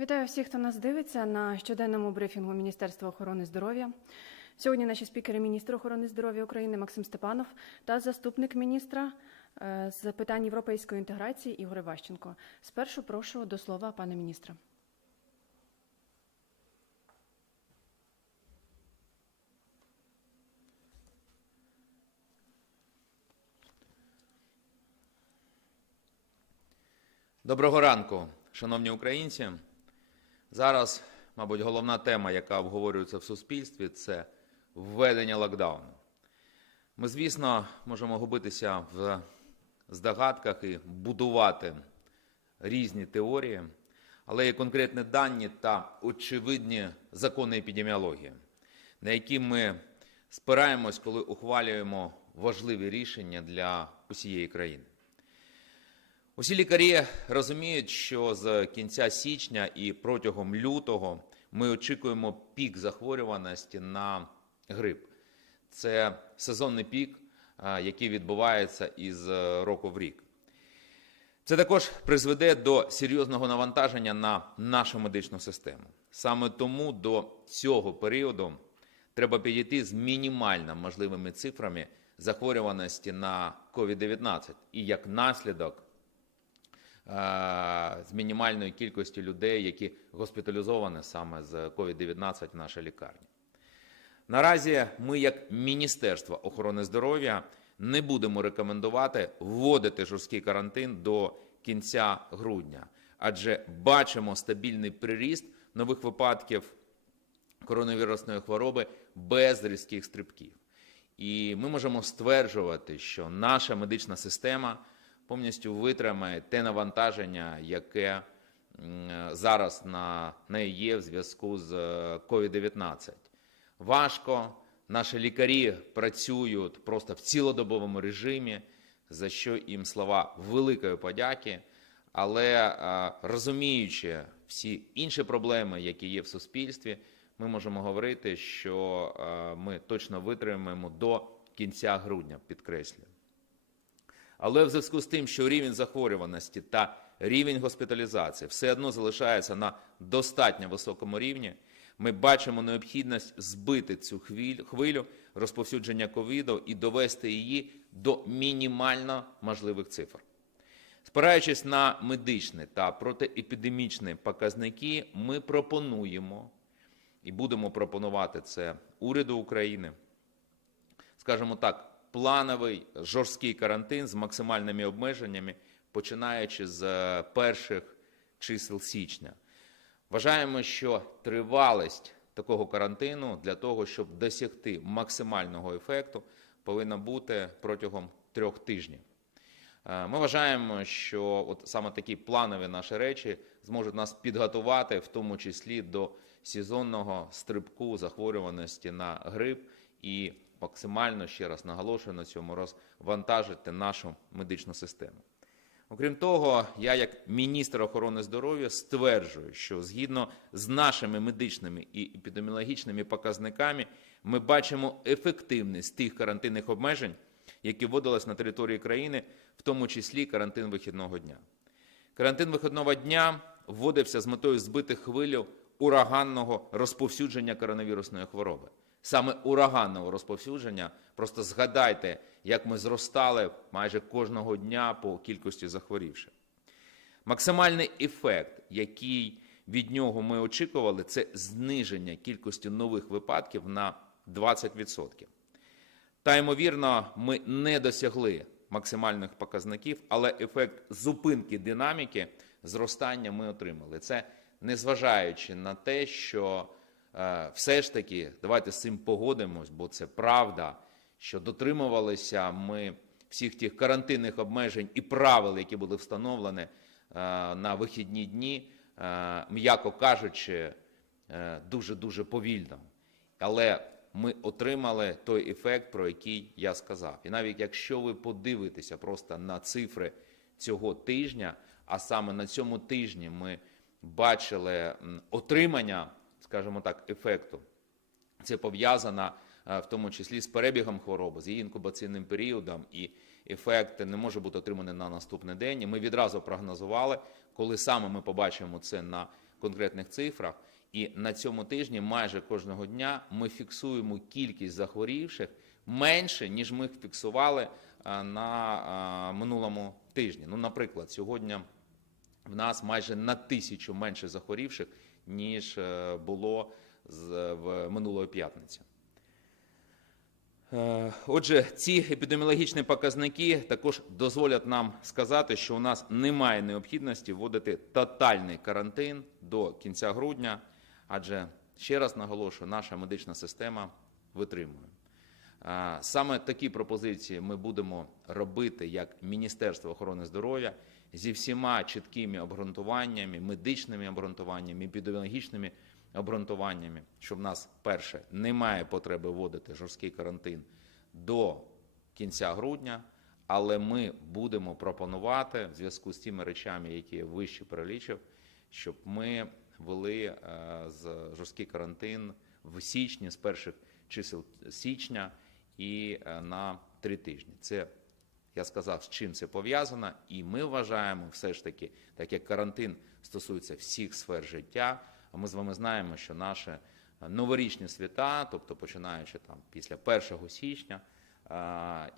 Вітаю всіх, хто нас дивиться на щоденному брифінгу Міністерства охорони здоров'я. Сьогодні наші спікери міністр охорони здоров'я України Максим Степанов та заступник міністра е, з питань європейської інтеграції Ігор Іващенко. Спершу прошу до слова пана міністра. Доброго ранку, шановні українці. Зараз, мабуть, головна тема, яка обговорюється в суспільстві, це введення локдауну. Ми, звісно, можемо губитися в здогадках і будувати різні теорії, але є конкретні дані та очевидні закони епідеміології, на які ми спираємось, коли ухвалюємо важливі рішення для усієї країни. Усі лікарі розуміють, що з кінця січня і протягом лютого ми очікуємо пік захворюваності на грип. Це сезонний пік, який відбувається із е, року в рік. Це також призведе до серйозного навантаження на нашу медичну систему. Саме тому до цього періоду треба підійти з мінімально можливими цифрами захворюваності на COVID-19 і як наслідок з мінімальною кількістю людей, які госпіталізовані саме з COVID-19 в нашій лікарні. Наразі ми, як Міністерство охорони здоров'я, не будемо рекомендувати вводити жорсткий карантин до кінця грудня, адже бачимо стабільний приріст нових випадків коронавірусної хвороби без різких стрибків. І ми можемо стверджувати, що наша медична система повністю витримає те навантаження, яке зараз на неї є в зв'язку з е, COVID-19. Важко, наші лікарі працюють просто в цілодобовому режимі, за що їм слова великої подяки. Але е, розуміючи всі інші проблеми, які є в суспільстві, ми можемо говорити, що е, ми точно витримаємо до кінця грудня, підкреслюю. Але в зв'язку з тим, що рівень захворюваності та рівень госпіталізації все одно залишається на достатньо високому рівні, ми бачимо необхідність збити цю хвилю розповсюдження ковіду і довести її до мінімально можливих цифр. Спираючись на медичні та протиепідемічні показники, ми пропонуємо і будемо пропонувати це уряду України, скажімо так, плановий жорсткий карантин з максимальними обмеженнями, починаючи з е, перших чисел січня. Вважаємо, що тривалість такого карантину для того, щоб досягти максимального ефекту, повинна бути протягом трьох тижнів. Е, Ми вважаємо, що от саме такі планові наші речі зможуть нас підготувати, в тому числі до сезонного стрибку захворюваності на грип і максимально ще раз наголошую на цьому розвантажити нашу медичну систему. Окрім того, я як міністр охорони здоров'я стверджую, що згідно з нашими медичними і епідеміологічними показниками ми бачимо ефективність тих карантинних обмежень, які вводились на території країни, в тому числі карантин вихідного дня. Карантин вихідного дня вводився з метою збити хвилю ураганного розповсюдження коронавірусної хвороби. Саме ураганного розповсюдження, просто згадайте, як ми зростали майже кожного дня по кількості захворівших. Максимальний ефект, який від нього ми очікували, це зниження кількості нових випадків на 20%. Та ймовірно, ми не досягли максимальних показників, але ефект зупинки динаміки зростання ми отримали. Це незважаючи на те, що все ж таки давайте з цим погодимось, бо це правда, що дотримувалися ми всіх тих карантинних обмежень і правил, які були встановлені е, на вихідні дні, е, м'яко кажучи, е, дуже-дуже повільно. Але ми отримали той ефект, про який я сказав. І навіть якщо ви подивитеся просто на цифри цього тижня, а саме на цьому тижні ми бачили отримання, скажімо так, ефекту, це пов'язано е, в тому числі з перебігом хвороби, з її інкубаційним періодом, і ефект не може бути отриманий на наступний день. Ми відразу прогнозували, коли саме ми побачимо це на конкретних цифрах. І на цьому тижні майже кожного дня ми фіксуємо кількість захворівших менше, ніж ми фіксували на минулому тижні. Ну, наприклад, сьогодні в нас майже на тисячу менше захворівших, ніж е, було в минулої п'ятниці. Е, Отже, ці епідеміологічні показники також дозволять нам сказати, що у нас немає необхідності вводити тотальний карантин до кінця грудня, адже ще раз наголошую, наша медична система витримує. Е, Саме такі пропозиції ми будемо робити як Міністерство охорони здоров'я зі всіма чіткими обґрунтуваннями, медичними обґрунтуваннями, епідеміологічними обґрунтуваннями, що в нас перше немає потреби вводити жорсткий карантин до кінця грудня, але ми будемо пропонувати в зв'язку з тими речами, які я вище перелічив, щоб ми ввели е, з жорсткий карантин в січні з перших чисел січня і е, на три тижні. Це я сказав, з чим це пов'язано, і ми вважаємо все ж таки, так як карантин стосується всіх сфер життя. А ми з вами знаємо, що наші новорічні свята, тобто починаючи там після 1 січня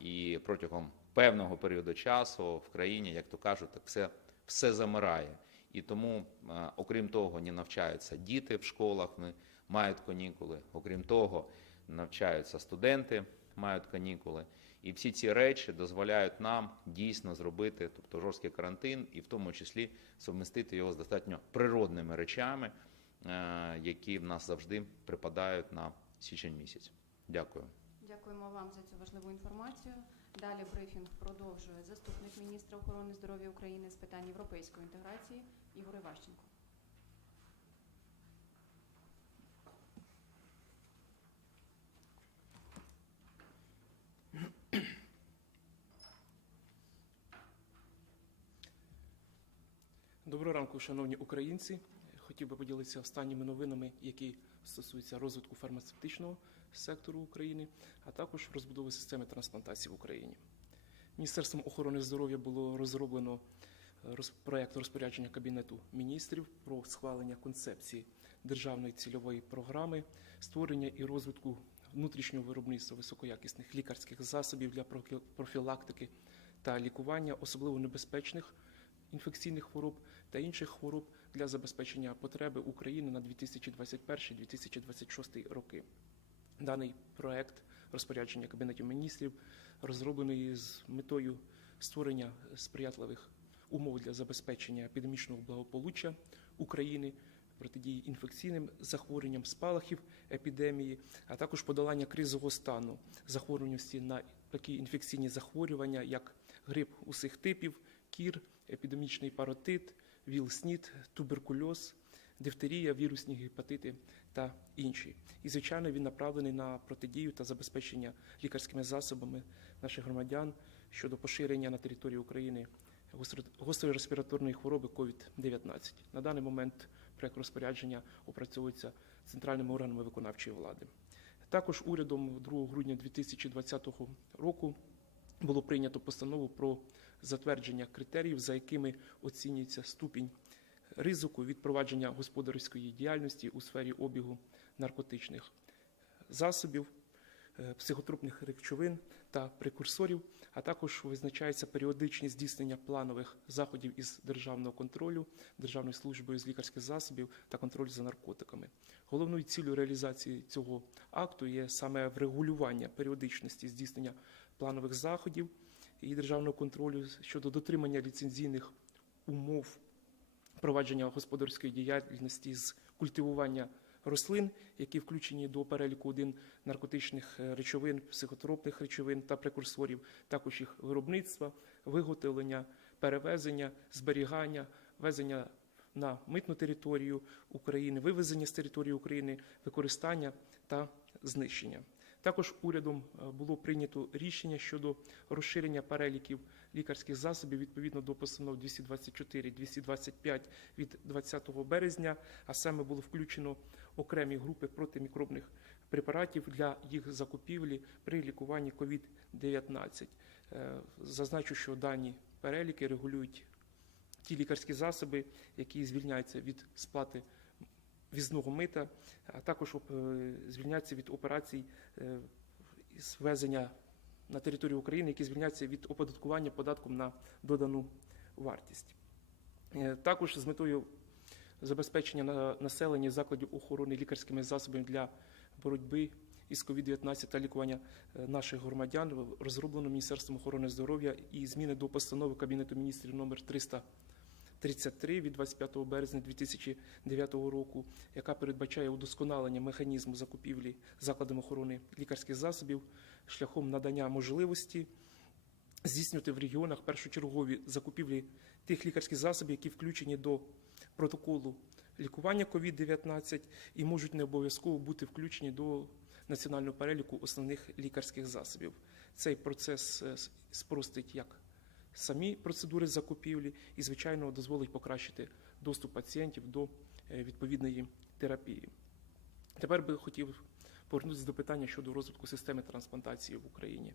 і протягом певного періоду часу в країні, як то кажуть, так все, все замирає. І тому, а, окрім того, не навчаються діти в школах, вони мають канікули. Окрім того, навчаються студенти, мають канікули. І всі ці речі дозволяють нам дійсно зробити, тобто жорсткий карантин, і в тому числі совмістити його з достатньо природними речами, е, які в нас завжди припадають на січень місяць. Дякую. Дякуємо вам за цю важливу інформацію. Далі брифінг продовжує заступник міністра охорони здоров'я України з питань європейської інтеграції Ігор Іващенко. Доброго ранку, шановні українці. Хотів би поділитися останніми новинами, які стосуються розвитку фармацевтичного сектору України, а також розбудови системи трансплантації в Україні. Міністерством охорони здоров'я було розроблено е, проект розпорядження Кабінету міністрів про схвалення концепції державної цільової програми, створення і розвитку внутрішнього виробництва високоякісних лікарських засобів для профілактики та лікування особливо небезпечних інфекційних хвороб та інших хвороб для забезпечення потреби України на 2021-2026 роки. Даний проект розпорядження Кабінету міністрів розроблений з метою створення сприятливих умов для забезпечення епідемічного благополуччя України, протидії інфекційним захворюванням, спалахів епідемії, а також подолання кризового стану захворюваності на такі інфекційні захворювання, як грип усіх типів, кір, епідемічний паротит, ВІЛ-СНІД, туберкульоз, дифтерія, вірусні гепатити та інші. І, звичайно, він направлений на протидію та забезпечення лікарськими засобами наших громадян щодо поширення на території України гостро- гострої респіраторної хвороби COVID-19. На даний момент проект розпорядження опрацьовується центральними органами виконавчої влади. Також урядом 2 грудня 2020 року було прийнято постанову про затвердження критеріїв, за якими оцінюється ступінь ризику від провадження господарської діяльності у сфері обігу наркотичних засобів, е, психотропних речовин та прекурсорів, а також визначається періодичність здійснення планових заходів із державного контролю, Державною службою з лікарських засобів та контроль за наркотиками. Головною ціллю реалізації цього акту є саме врегулювання періодичності здійснення планових заходів і державного контролю щодо дотримання ліцензійних умов провадження господарської діяльності з культивування рослин, які включені до переліку 1 наркотичних е, речовин, психотропних речовин та прекурсорів, також їх виробництва, виготовлення, перевезення, зберігання, везення на митну територію України, вивезення з території України, використання та знищення. Також урядом е, було прийнято рішення щодо розширення переліків лікарських засобів відповідно до постанов 224 225 від 20 березня, а саме було включено окремі групи протимікробних препаратів для їх закупівлі при лікуванні COVID-19. Е, Зазначу, що дані переліки регулюють ті лікарські засоби, які звільняються від сплати візного мита, а також е, звільняються від операцій е, з ввезення на територію України, які звільняються від оподаткування податком на додану вартість. Е, Також з метою забезпечення населення закладів охорони лікарськими засобами для боротьби із COVID-19 та лікування наших громадян розроблено Міністерством охорони здоров'я і зміни до постанови Кабінету міністрів номер 333 від 25 березня 2009 року, яка передбачає удосконалення механізму закупівлі закладами охорони лікарських засобів шляхом надання можливості здійснювати в регіонах першочергові закупівлі тих лікарських засобів, які включені до протоколу лікування COVID-19 і можуть не обов'язково бути включені до національного переліку основних лікарських засобів. Цей процес е, спростить як самі процедури закупівлі і, звичайно, дозволить покращити доступ пацієнтів до е, відповідної терапії. Тепер би хотів повернутися до питання щодо розвитку системи трансплантації в Україні.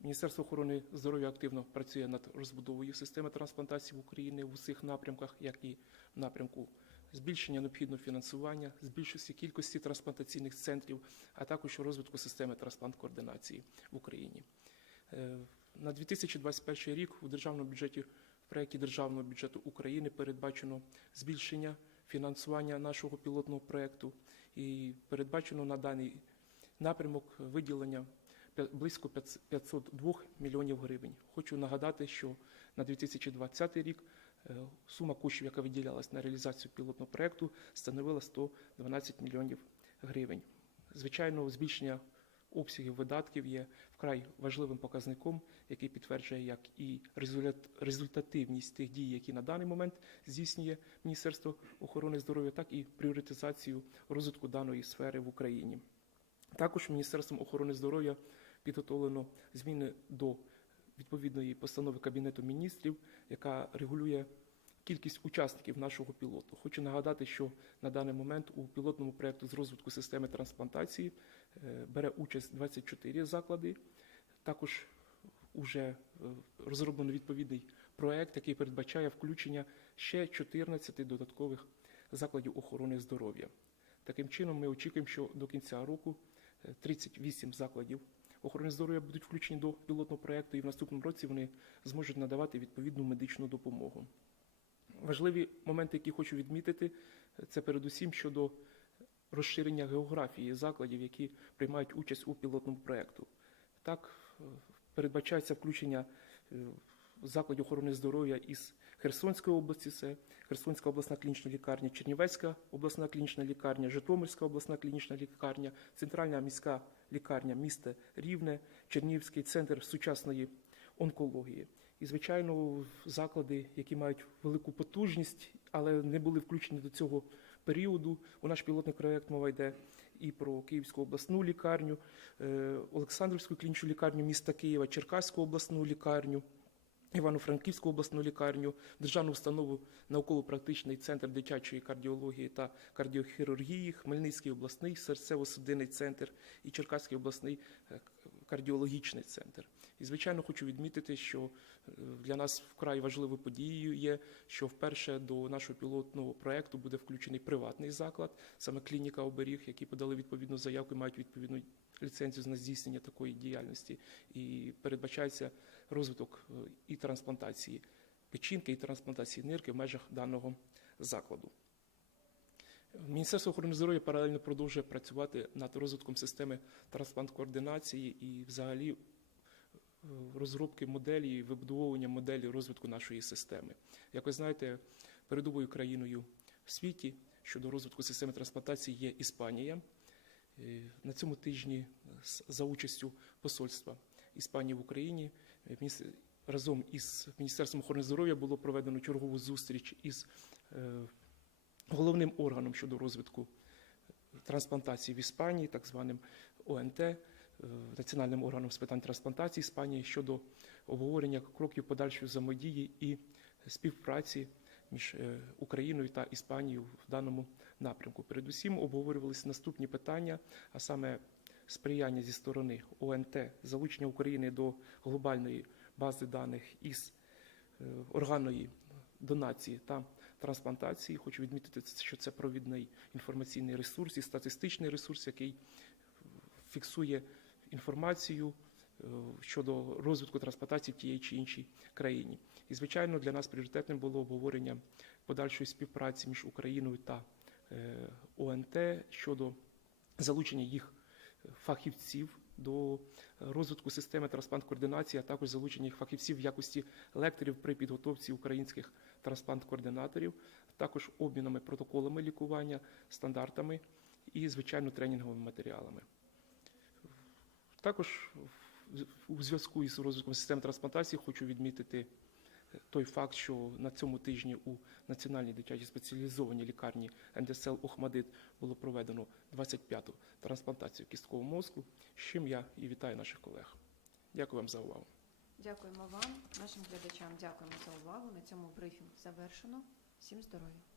Міністерство охорони здоров'я активно працює над розбудовою системи трансплантації в Україні в усіх напрямках, як і в напрямку збільшення необхідного фінансування, збільшості кількості трансплантаційних центрів, а також розвитку системи трансплант-координації в Україні. На 2021 рік у державному бюджеті в проєкті державного бюджету України передбачено збільшення фінансування нашого пілотного проєкту і передбачено на даний напрямок виділення близько 502 мільйонів гривень. Хочу нагадати, що на 2020 рік е, сума коштів, яка виділялась на реалізацію пілотного проекту, становила 112 мільйонів гривень. Звичайно, збільшення обсягів видатків є вкрай важливим показником, який підтверджує як і результативність тих дій, які на даний момент здійснює Міністерство охорони здоров'я, так і пріоритизацію розвитку даної сфери в Україні. Також Міністерством охорони здоров'я підготовлено зміни до відповідної постанови Кабінету міністрів, яка регулює кількість учасників нашого пілоту. Хочу нагадати, що на даний момент у пілотному проєкту з розвитку системи трансплантації бере участь 24 заклади. Також вже розроблено відповідний проєкт, який передбачає включення ще 14 додаткових закладів охорони здоров'я. Таким чином, ми очікуємо, що до кінця року е, 38 закладів охорони здоров'я будуть включені до пілотного проєкту, і в наступному році вони зможуть надавати відповідну медичну допомогу. Важливі моменти, які хочу відмітити, е, це передусім щодо розширення географії закладів, які приймають участь у пілотному проєкту. Так, е, передбачається включення е, закладів охорони здоров'я із Херсонської області, це Херсонська обласна клінічна лікарня, Чернівецька обласна клінічна лікарня, Житомирська обласна клінічна лікарня, Центральна міська лікарня міста Рівне, Чернігівський центр сучасної онкології. І, звичайно, заклади, які мають велику потужність, але не були включені до цього періоду. У наш пілотний проєкт мова йде і про Київську обласну лікарню, е, Олександрівську клінічну лікарню міста Києва, Черкаську обласну лікарню. Івано-Франківську обласну лікарню, державну установу науково-практичний центр дитячої кардіології та кардіохірургії, Хмельницький обласний серцево-судинний центр і Черкаський обласний е, кардіологічний центр. І, звичайно, хочу відмітити, що е, для нас вкрай важливою подією є, що вперше до нашого пілотного проекту буде включений приватний заклад, саме клініка оберіг, які подали відповідну заявку і мають відповідну ліцензію на здійснення такої діяльності. І передбачається розвиток е, і трансплантації печінки, і трансплантації нирки в межах даного закладу. Міністерство охорони здоров'я паралельно продовжує працювати над розвитком системи трансплант-координації і взагалі е, розробки моделі вибудовування моделі розвитку нашої системи. Як ви знаєте, передовою країною в світі щодо розвитку системи трансплантації є Іспанія. Е, На цьому тижні за участю посольства Іспанії в Україні е, разом із Міністерством охорони здоров'я було проведено чергову зустріч із головним органом щодо розвитку трансплантації в Іспанії, так званим ОНТ, е, національним органом з питань трансплантації Іспанії щодо обговорення кроків подальшої взаємодії і співпраці між е, Україною та Іспанією в даному напрямку. Передусім обговорювалися наступні питання, а саме сприяння зі сторони ОНТ, залучення України до глобальної бази даних із е, органної донації та трансплантації. Хочу відмітити, що це провідний інформаційний ресурс і статистичний ресурс, який фіксує інформацію е, щодо розвитку трансплантації в тієї чи іншій країні. І, звичайно, для нас пріоритетним було обговорення подальшої співпраці між Україною та е, ОНТ щодо залучення їх фахівців до розвитку системи трансплант-координації, а також залучення фахівців в якості лекторів при підготовці українських трансплант-координаторів, також обмінами протоколами лікування, стандартами і, звичайно, тренінговими матеріалами. Також у зв'язку із розвитком системи трансплантації хочу відмітити той факт, що на цьому тижні у Національній дитячій спеціалізованій лікарні НДСЛ Охмадит було проведено 25-ту трансплантацію кісткового мозку, з чим я і вітаю наших колег. Дякую вам за увагу. Дякуємо вам, нашим глядачам. Дякуємо за увагу. На цьому брифінг завершено. Всім здоров'я.